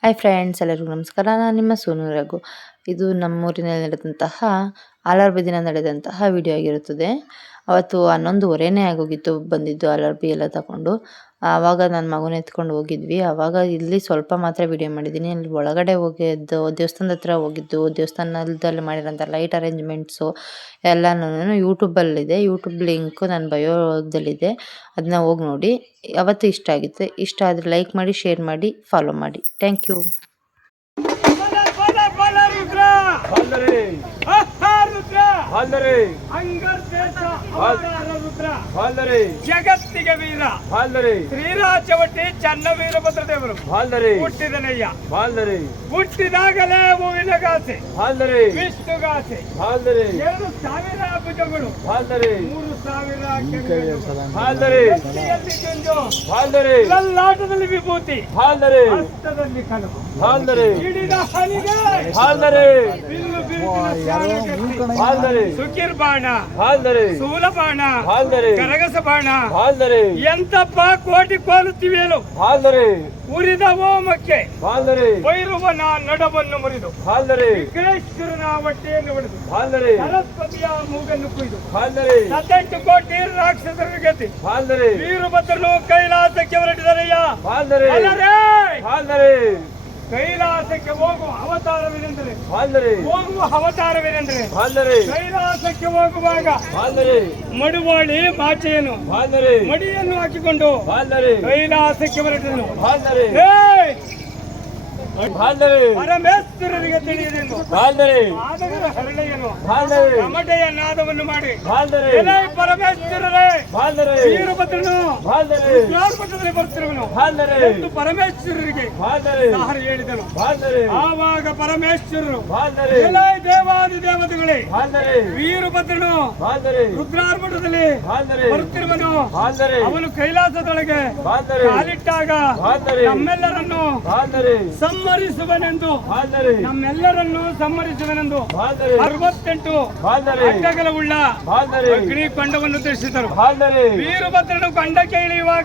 Hi friends, ಎಲ್ಲರಿಗೂ ನಮಸ್ಕಾರ. ನಾನು ನಿಮ್ಮ ಸೋನು ರಘು. ಇದು ನಮ್ಮೂರಿನಲ್ಲಿ ನಡೆದಂತಹ ಆಲರ್ಬಿ ದಿನ ನಡೆದಂತಹ ವಿಡಿಯೋ ಆಗಿರುತ್ತದೆ. ಅವತ್ತು 11:15 ಆಗೋಗಿತ್ತು ಬಂದಿದ್ದು ಆಲರ್ಬಿ ಎಲ್ಲ ತಗೊಂಡು. ಆವಾಗ ನನ್ನ ಮಗನ ಎತ್ಕೊಂಡು ಹೋಗಿದ್ವಿ. ಆವಾಗ ಇಲ್ಲಿ ಸ್ವಲ್ಪ ಮಾತ್ರ ವಿಡಿಯೋ ಮಾಡಿದ್ದೀನಿ. ಅಲ್ಲಿ ಒಳಗಡೆ ಹೋಗಿದ್ದು, ದೇವಸ್ಥಾನದ ಹತ್ರ ಹೋಗಿದ್ದು, ದೇವಸ್ಥಾನದಲ್ಲಿ ಮಾಡಿರೋಂಥ ಲೈಟ್ ಅರೇಂಜ್ಮೆಂಟ್ಸು ಎಲ್ಲನೂ ಯೂಟ್ಯೂಬಲ್ಲಿದೆ. ಯೂಟ್ಯೂಬ್ ಲಿಂಕು ನನ್ನ ಬಯೋದಲ್ಲಿದೆ, ಅದನ್ನ ಹೋಗಿ ನೋಡಿ. ಅವತ್ತು ಇಷ್ಟ ಆಗಿತ್ತು. ಇಷ್ಟ ಆದರೆ ಲೈಕ್ ಮಾಡಿ, ಶೇರ್ ಮಾಡಿ, ಫಾಲೋ ಮಾಡಿ. Thank you. ಜಗತ್ತಿಗೆ ವೀರ ಶ್ರೀರಾಜವಟ್ಟಿ ಚನ್ನ ವೀರಭದ್ರ ದೇವರು ಹುಟ್ಟಿದನಯ್ಯ. ಹುಟ್ಟಿದಾಗಲೇ ಹೂವಿನಗಾಸೆ, ವಿಷ್ಣುಗಾಸೆ, 2,000 ಭುಜಗಳು, 3,000 ಲಲ್ಲಾಟದಲ್ಲಿ ವಿಭೂತಿ, ಹಸ್ತದಲ್ಲಿ ಕಲವು, ಹಿಡಿದ ಹನಿಗೆ ಸುಕಿರ್ ಬಾಣ, ಸೂಲ ಬಾಣ, ಕರಗಸ ಬಾಣ, ಎಂತಪ್ಪ ಕೋಟಿ ಕೋಲುತ್ತಿವೇನು, ಉರಿದ ಹೋಮಕ್ಕೆ ಭೈರವನ ನಡವನ್ನು ಮುರಿದು, ವಿಘ್ನೇಶ್ವರನ ಹೊಟ್ಟೆಯನ್ನು ಹೊಡೆದು, ಸರಸ್ವತಿಯ ಮೂಗನ್ನು ಕುಯ್ದು, 18 ಕೋಟಿ ರಾಕ್ಷಸರ ಗತಿ, ವೀರಭದ್ರನು ಕೈಲಾಸಕ್ಕೆ ಹೊರಟಿದರಯ್ಯ. ಕೈಲಾಸಕ್ಕೆ ಹೋಗುವ ಅವತಾರವೇನೆಂದರೆ ಕೈಲಾಸಕ್ಕೆ ಹೋಗುವಾಗ ಮಡುವಾಳಿ ಬಾಚೆಯನ್ನು ಮಡಿಯನ್ನು ಹಾಕಿಕೊಂಡು ಕೈಲಾಸಕ್ಕೆ ಹೊರಟಿದನು. ಪರಮೇಶ್ವರರಿಗೆ ತಿಳಿಯುವುದೆಂದು ಹರಳೆಯನ್ನು ಕಮಟೆಯ ನಾದವನ್ನು ಮಾಡಿ, ಪರಮೇಶ್ವರರೇ, ವೀರಭದ್ರನು ರುದ್ರಾರ್ಪಟದಲ್ಲಿ ಬರ್ತಿರುವನು ಎಂದು ಪರಮೇಶ್ವರರಿಗೆ ಹೇಳಿದನು. ಆವಾಗ ಪರಮೇಶ್ವರರು, ದೇವಾದಿ ದೇವತೆಗಳೇ, ವೀರಭದ್ರನು ರುದ್ರಾರ್ಪಟದಲ್ಲಿ ಬರುತ್ತಿರುವನು, ಅವನು ಕೈಲಾಸದೊಳಗೆ ಕಾಲಿಟ್ಟಾಗ ನಮ್ಮೆಲ್ಲರನ್ನು ಸಂಹರಿಸುವನೆಂದು, ನಮ್ಮೆಲ್ಲರನ್ನು ಸಂಹರಿಸುವನೆಂದು 68 ಅಡ್ಡಗಲವುಳ್ಳ ಅಗ್ನಿ ಕೊಂಡವನ್ನು ತಿಳಿಸಿದರು. ವೀರಭದ್ರನು ಕೊಂಡಕ್ಕೆ ಇಳಿಯುವಾಗ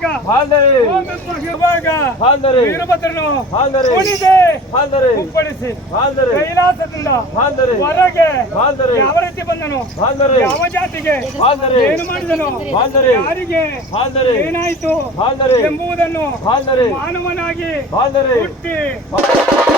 ವೀರಭದ್ರನು ಉಪ್ಪಳಿಸಿ ಕೈಲಾಸದಿಂದ ಹೊರಗೆ ಯಾವ ರೀತಿ ಬಂದನು, ಯಾವ ಜಾತಿಗೆ ಏನು ಮಾಡಿದನು, ಯಾರಿಗೆ ಏನಾಯಿತು ಎಂಬುದನ್ನು ಮಾನವನಾಗಿ ಹುಟ್ಟಿ